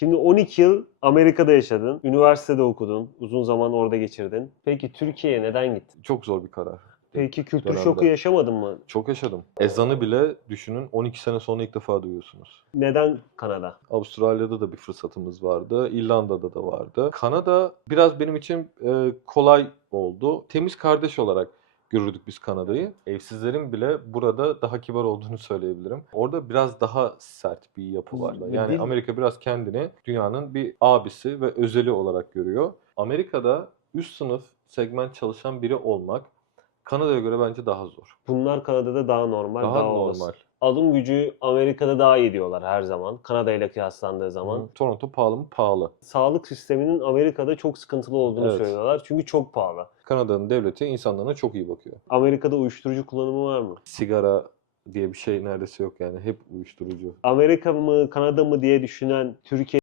Şimdi 12 yıl Amerika'da yaşadın, üniversitede okudun, uzun zaman orada geçirdin. Peki Türkiye'ye neden gittin? Çok zor bir karar. Peki kültür Dönemde. şoku yaşamadın mı? Çok yaşadım. Ezanı bile düşünün 12 sene sonra ilk defa duyuyorsunuz. Neden Kanada? Avustralya'da da bir fırsatımız vardı. İrlanda'da da vardı. Kanada biraz benim için e, kolay oldu. Temiz kardeş olarak görürdük biz Kanada'yı. Evsizlerin bile burada daha kibar olduğunu söyleyebilirim. Orada biraz daha sert bir yapı var. Yani Amerika biraz kendini dünyanın bir abisi ve özeli olarak görüyor. Amerika'da üst sınıf segment çalışan biri olmak Kanada'ya göre bence daha zor. Bunlar Kanada'da daha normal, daha, Daha olası. normal. Alım gücü Amerika'da daha iyi diyorlar her zaman. Kanada ile kıyaslandığı zaman. Hı. Toronto pahalı mı? Pahalı. Sağlık sisteminin Amerika'da çok sıkıntılı olduğunu Evet. söylüyorlar. Çünkü çok pahalı. Kanada'nın devleti insanlarına çok iyi bakıyor. Amerika'da uyuşturucu kullanımı var mı? Sigara diye bir şey neredeyse yok yani. Hep uyuşturucu. Amerika mı, Kanada mı diye düşünen Türkiye